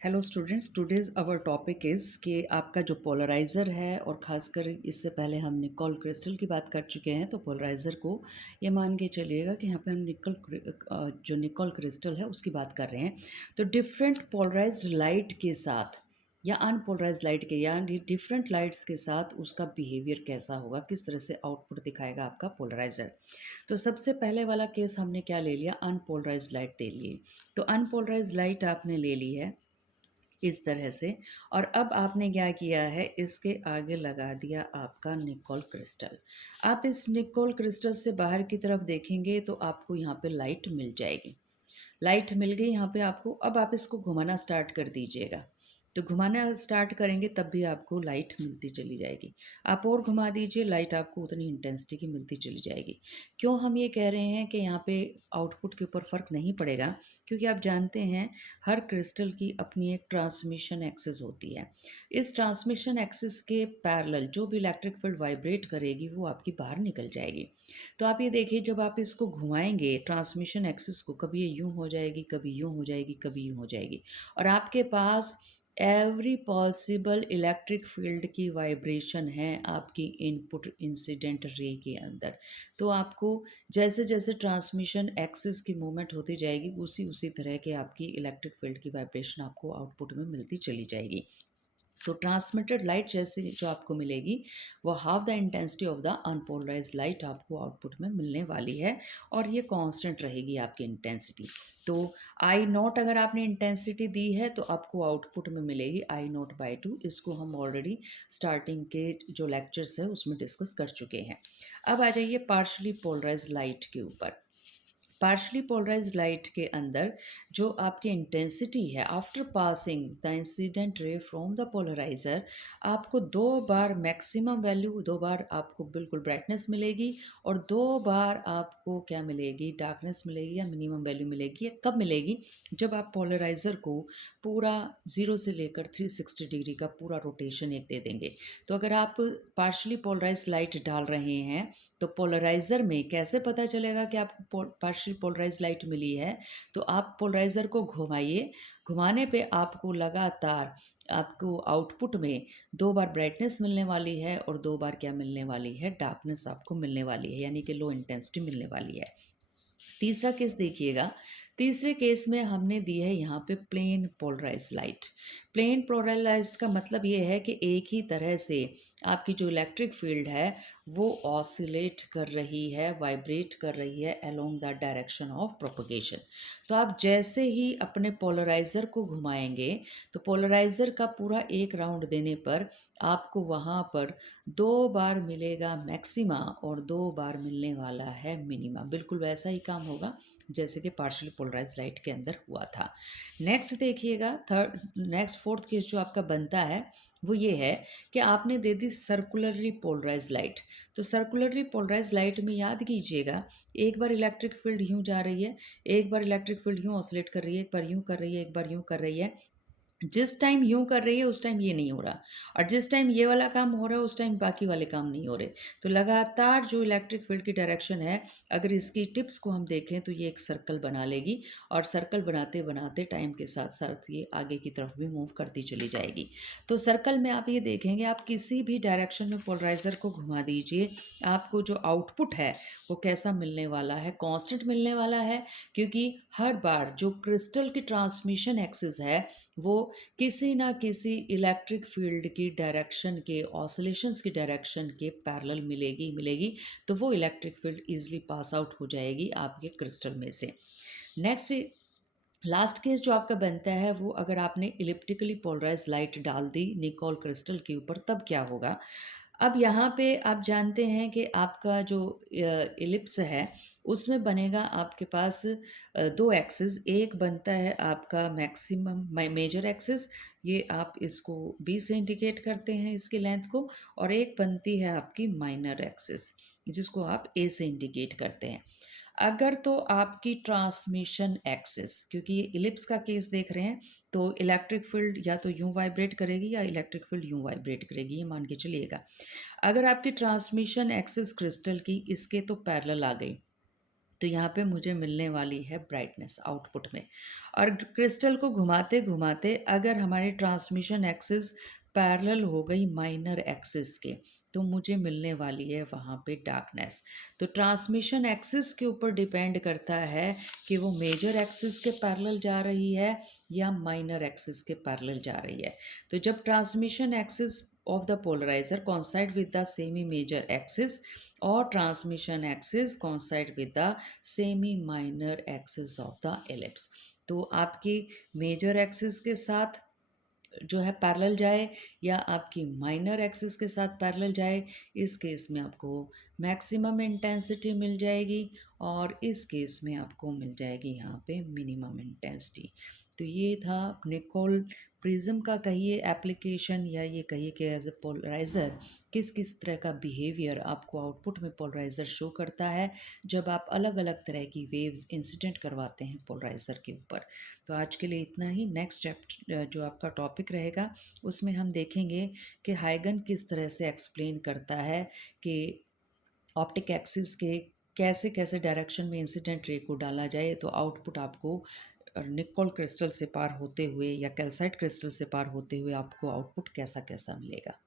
Hello students, today's our topic is कि आपका जो पोलराइज़र है, और ख़ासकर इससे पहले हम निकोल क्रिस्टल की बात कर चुके हैं। तो पोलराइज़र को ये मान के चलिएगा कि यहाँ पे हम जो निकोल क्रिस्टल है उसकी बात कर रहे हैं। तो डिफरेंट पोलराइज्ड लाइट के साथ या अनपोलराइज्ड लाइट के या डिफरेंट लाइट्स के साथ उसका बिहेवियर कैसा होगा, किस तरह से आउटपुट दिखाएगा आपका पोलराइज़र। तो सबसे पहले वाला केस हमने क्या ले लिया, अनपोलराइज्ड लाइट ले लिए। तो अनपोलराइज्ड लाइट आपने ले ली है इस तरह से, और अब आपने क्या किया है, इसके आगे लगा दिया आपका निकोल क्रिस्टल। आप इस निकोल क्रिस्टल से बाहर की तरफ देखेंगे तो आपको यहाँ पे लाइट मिल जाएगी। लाइट मिल गई यहाँ पे आपको। अब आप इसको घुमाना स्टार्ट कर दीजिएगा। तो घुमाना स्टार्ट करेंगे तब भी आपको लाइट मिलती चली जाएगी। आप और घुमा दीजिए, लाइट आपको उतनी इंटेंसिटी की मिलती चली जाएगी। क्यों हम ये कह रहे हैं कि यहाँ पे आउटपुट के ऊपर फ़र्क नहीं पड़ेगा, क्योंकि आप जानते हैं हर क्रिस्टल की अपनी एक ट्रांसमिशन एक्सिस होती है। इस ट्रांसमिशन एक्सिस के पैरेलल जो भी इलेक्ट्रिक फील्ड वाइब्रेट करेगी वो आपकी बाहर निकल जाएगी। तो आप ये देखिए, जब आप इसको घुमाएंगे ट्रांसमिशन एक्सिस को, कभी ये यूँ हो जाएगी, कभी यूँ हो जाएगी, कभी यूँ हो जाएगी, और आपके पास एवरी पॉसिबल इलेक्ट्रिक फील्ड की वाइब्रेशन है आपकी इनपुट इंसिडेंट रे के अंदर। तो आपको जैसे जैसे ट्रांसमिशन एक्सिस की मूवमेंट होती जाएगी, उसी उसी तरह के आपकी इलेक्ट्रिक फील्ड की वाइब्रेशन आपको आउटपुट में मिलती चली जाएगी। तो ट्रांसमिटेड लाइट जैसे जो आपको मिलेगी वो half the intensity of the unpolarised light आपको आउटपुट में मिलने वाली है, और ये कांस्टेंट रहेगी आपकी इंटेंसिटी। तो आई नॉट अगर आपने इंटेंसिटी दी है तो आपको आउटपुट में मिलेगी आई नॉट बाई 2। इसको हम ऑलरेडी स्टार्टिंग के जो लेक्चर्स है उसमें डिस्कस कर चुके हैं। अब आ जाइए पार्शली पोलराइज्ड लाइट के ऊपर। पार्शली पोलराइज्ड लाइट के अंदर जो आपकी इंटेंसिटी है after passing the incident ray from the polariser, आपको 2 बार मैक्सिमम वैल्यू, 2 बार आपको बिल्कुल ब्राइटनेस मिलेगी, और 2 बार आपको क्या मिलेगी, डार्कनेस मिलेगी या मिनिमम वैल्यू मिलेगी। या कब मिलेगी, जब आप पोलराइजर को पूरा 0 से लेकर 360 डिग्री का पूरा रोटेशन एक दे देंगे। तो अगर आप पार्शली पोलराइज्ड लाइट डाल रहे हैं तो पोलराइज़र में कैसे पता चलेगा कि आपको पार्शियल पोलराइज लाइट मिली है। तो आप पोलराइज़र को घुमाइए, घुमाने पे आपको लगातार आपको आउटपुट में 2 बार ब्राइटनेस मिलने वाली है और 2 बार क्या मिलने वाली है, डार्कनेस आपको मिलने वाली है, यानी कि लो इंटेंसिटी मिलने वाली है। तीसरा केस देखिएगा। तीसरे केस में हमने दी है यहाँ पे plane polarise light. Plane polarised का मतलब ये है कि एक ही तरह से आपकी जो इलेक्ट्रिक फील्ड है वो ऑसिलेट कर रही है, वाइब्रेट कर रही है along the direction of propagation. तो आप जैसे ही अपने पोलराइज़र को घुमाएंगे तो पोलराइज़र का पूरा एक राउंड देने पर आपको वहाँ पर 2 बार मिलेगा मैक्सिमा और 2 बार मिलने वाला है मिनिमा। बिल्कुल वैसा ही काम होगा जैसे कि पार्शियल पोलराइज लाइट के अंदर हुआ था। नेक्स्ट देखिएगा, नेक्स्ट फोर्थ केस जो आपका बनता है वो ये है कि आपने दे दी सर्कुलरली पोलराइज लाइट। तो सर्कुलरली पोलराइज लाइट में याद कीजिएगा, एक बार इलेक्ट्रिक फील्ड यूँ जा रही है, एक बार इलेक्ट्रिक फील्ड यूँ ऑसिलेट कर रही है, एक बार यूँ कर रही है, एक बार यूँ कर रही है। जिस टाइम यूँ कर रही है उस टाइम ये नहीं हो रहा, और जिस टाइम ये वाला काम हो रहा है उस टाइम बाकी वाले काम नहीं हो रहे। तो लगातार जो इलेक्ट्रिक फील्ड की डायरेक्शन है, अगर इसकी टिप्स को हम देखें तो ये एक सर्कल बना लेगी, और सर्कल बनाते बनाते टाइम के साथ साथ ये आगे की तरफ भी मूव करती चली जाएगी। तो सर्कल में आप ये देखेंगे, आप किसी भी डायरेक्शन में पोलराइज़र को घुमा दीजिए, आपको जो आउटपुट है वो कैसा मिलने वाला है, कांस्टेंट मिलने वाला है। क्योंकि हर बार जो क्रिस्टल की ट्रांसमिशन एक्सिस है वो किसी ना किसी इलेक्ट्रिक फील्ड की डायरेक्शन के, ऑसिलेशंस की डायरेक्शन के पैरेलल मिलेगी मिलेगी, तो वो electric field easily pass out हो जाएगी आपके क्रिस्टल में से। नेक्स्ट लास्ट केस जो आपका बनता है वो, अगर आपने इलिप्टिकली पोलराइज लाइट डाल दी निकोल क्रिस्टल के ऊपर तब क्या होगा। अब यहाँ पे आप जानते हैं कि आपका जो इलिप्स है उसमें बनेगा आपके पास 2 एक्सिस। एक बनता है आपका मैक्सिमम मेजर एक्सिस, ये आप इसको बी से इंडिकेट करते हैं इसकी लेंथ को, और एक बनती है आपकी माइनर एक्सिस जिसको आप ए से इंडिकेट करते हैं। अगर तो आपकी ट्रांसमिशन एक्सिस, क्योंकि ये इलिप्स का केस देख रहे हैं, तो इलेक्ट्रिक फील्ड या तो यूँ वाइब्रेट करेगी या इलेक्ट्रिक फील्ड यूँ वाइब्रेट करेगी, ये मान के चलिएगा। अगर आपकी ट्रांसमिशन एक्सिस क्रिस्टल की इसके तो पैरेलल आ गई, तो यहाँ पे मुझे मिलने वाली है ब्राइटनेस आउटपुट में। और क्रिस्टल को घुमाते घुमाते अगर हमारी ट्रांसमिशन एक्सिस पैरेलल हो गई माइनर एक्सिस के, तो मुझे मिलने वाली है वहाँ पे डार्कनेस। तो ट्रांसमिशन एक्सिस के ऊपर डिपेंड करता है कि वो मेजर एक्सिस के पैरेलल जा रही है या माइनर एक्सिस के पैरेलल जा रही है। तो जब transmission axis of the polarizer coincide with the semi major axis or transmission axis coincide with the semi minor axis of the ellipse, तो आपकी मेजर एक्सिस के साथ जो है पैरेलल जाए या आपकी माइनर एक्सिस के साथ पैरेलल जाए, इस केस में आपको मैक्सिमम इंटेंसिटी मिल जाएगी और इस केस में आपको मिल जाएगी यहाँ पे मिनिमम इंटेंसिटी। तो ये था निकोल प्रिज्म का कहिए एप्लीकेशन, या ये कहिए कि एज ए पोलराइज़र किस किस तरह का बिहेवियर आपको आउटपुट में पोलराइज़र शो करता है जब आप अलग अलग तरह की वेव्स इंसिडेंट करवाते हैं पोलराइज़र के ऊपर। तो आज के लिए इतना ही। नेक्स्ट जो आपका टॉपिक रहेगा उसमें हम देखेंगे कि हाइगन किस तरह से एक्सप्लेन करता है कि ऑप्टिक एक्सिस के कैसे कैसे डायरेक्शन में इंसिडेंट रे को डाला जाए तो आउटपुट आपको निकोल क्रिस्टल से पार होते हुए या कैल्साइट क्रिस्टल से पार होते हुए आपको आउटपुट कैसा कैसा मिलेगा।